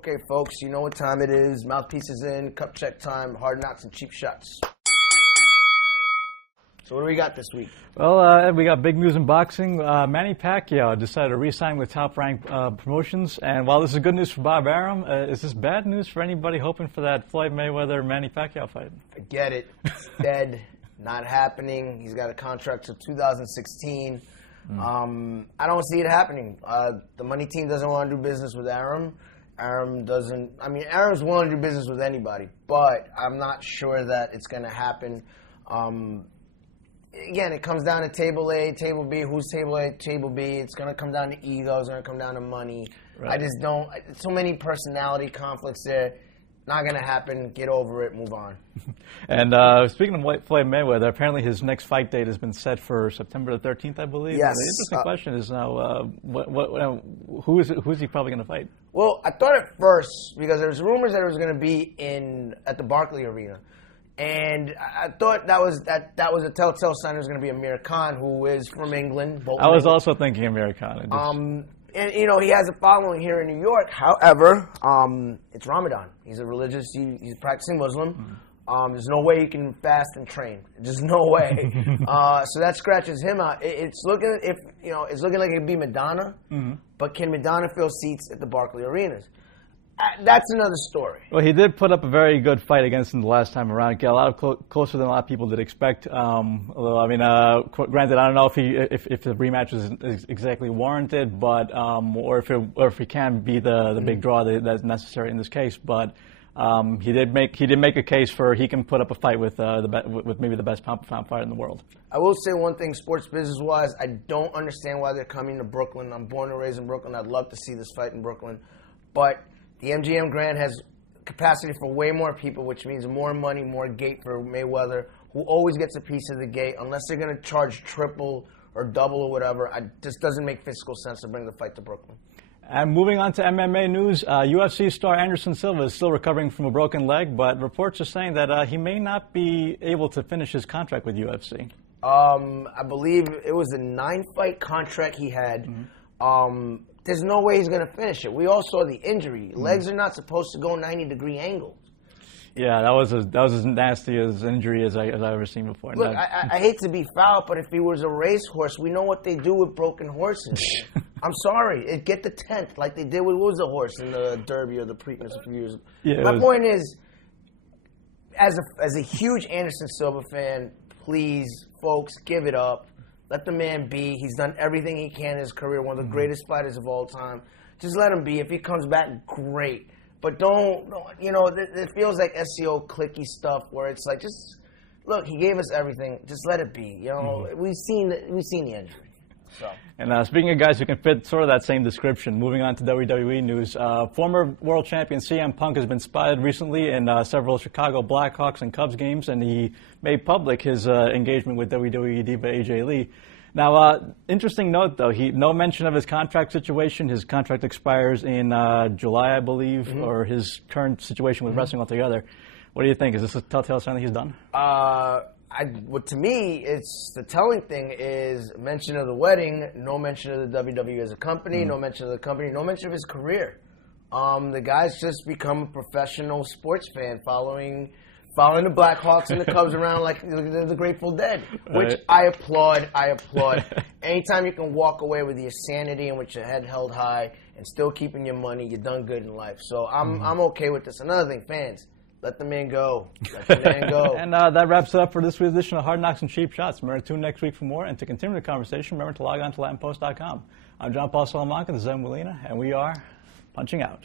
Okay, folks, you know what time it is. Mouthpiece is in, cup check time, hard knocks and cheap shots. So what do we got this week? Well, we got big news in boxing. Manny Pacquiao decided to re-sign with Top Rank Promotions. And while this is good news for Bob Arum, is this bad news for anybody hoping for that Floyd Mayweather-Manny Pacquiao fight? Forget it. It's dead. Not happening. He's got a contract till 2016. I don't see it happening. The money team doesn't want to do business with Arum. Arum's willing to do business with anybody, but I'm not sure that it's going to happen. Again, it comes down to table A, table B. Who's table A, table B? It's going to come down to ego. It's going to come down to money. Right. I just don't. So many personality conflicts there. Not going to happen. Get over it. Move on. And speaking of Floyd Mayweather, apparently his next fight date has been set for September the 13th, I believe. Yes. The interesting question is now, who is he probably going to fight? Well, I thought at first, because there was rumors that it was going to be at the Barclays Arena. And I thought that was a telltale sign. It was going to be Amir Khan, who is from England. I was also thinking Amir Khan. And you know, he has a following here in New York. However, it's Ramadan. He's a religious. He's a practicing Muslim. There's no way he can fast and train. Just no way. So that scratches him out. It's looking like it could be Madonna. But can Madonna fill seats at the Barclays Arenas? That's another story. Well, he did put up a very good fight against him the last time around. Got a lot closer than a lot of people did expect. Although, I mean, granted, I don't know if the rematch is exactly warranted, but or if he can be the big draw that's necessary in this case. But he did make a case for he can put up a fight with maybe the best pound-for-pound fighter in the world. I will say one thing, sports business-wise, I don't understand why they're coming to Brooklyn. I'm born and raised in Brooklyn. I'd love to see this fight in Brooklyn, but the MGM Grand has capacity for way more people, which means more money, more gate for Mayweather, who always gets a piece of the gate. Unless they're going to charge triple or double or whatever, it just doesn't make fiscal sense to bring the fight to Brooklyn. And moving on to MMA news, UFC star Anderson Silva is still recovering from a broken leg, but reports are saying that he may not be able to finish his contract with UFC. I believe it was a 9-fight contract he had. There's no way he's going to finish it. We all saw the injury. Legs are not supposed to go 90-degree angles. Yeah, that was as nasty as injury as I've ever seen before. Look, I hate to be foul, but if he was a racehorse, we know what they do with broken horses. I'm sorry. Get the 10th like they did with what was the horse in the Derby or the Preakness a few years ago. Yeah, my point is, as a huge Anderson Silva fan, please, folks, give it up. Let the man be. He's done everything he can in his career, one of the greatest fighters of all time. Just let him be. If he comes back, great. But don't it feels like SEO clicky stuff where it's like, just, look, he gave us everything. Just let it be. We've seen the injury. So. And speaking of guys who can fit sort of that same description, moving on to WWE news, former world champion CM Punk has been spotted recently in several Chicago Blackhawks and Cubs games, and he made public his engagement with WWE diva AJ Lee. Now, interesting note, though, no mention of his contract situation. His contract expires in July, I believe, or his current situation with wrestling altogether. What do you think? Is this a telltale sign that he's done? To me, it's the telling thing is mention of the wedding, no mention of the WWE as a company, no mention of the company, no mention of his career. The guy's just become a professional sports fan, following the Blackhawks and the Cubs around like they're the Grateful Dead, which I applaud. Anytime you can walk away with your sanity and with your head held high and still keeping your money, you've done good in life. So I'm okay with this. Another thing, fans, let the man go. Let the man go. And that wraps it up for this week's edition of Hard Knocks and Cheap Shots. Remember to tune next week for more. And to continue the conversation, remember to log on to LatinPost.com. I'm John Paul Salamanca, this is Zen Molina, and we are punching out.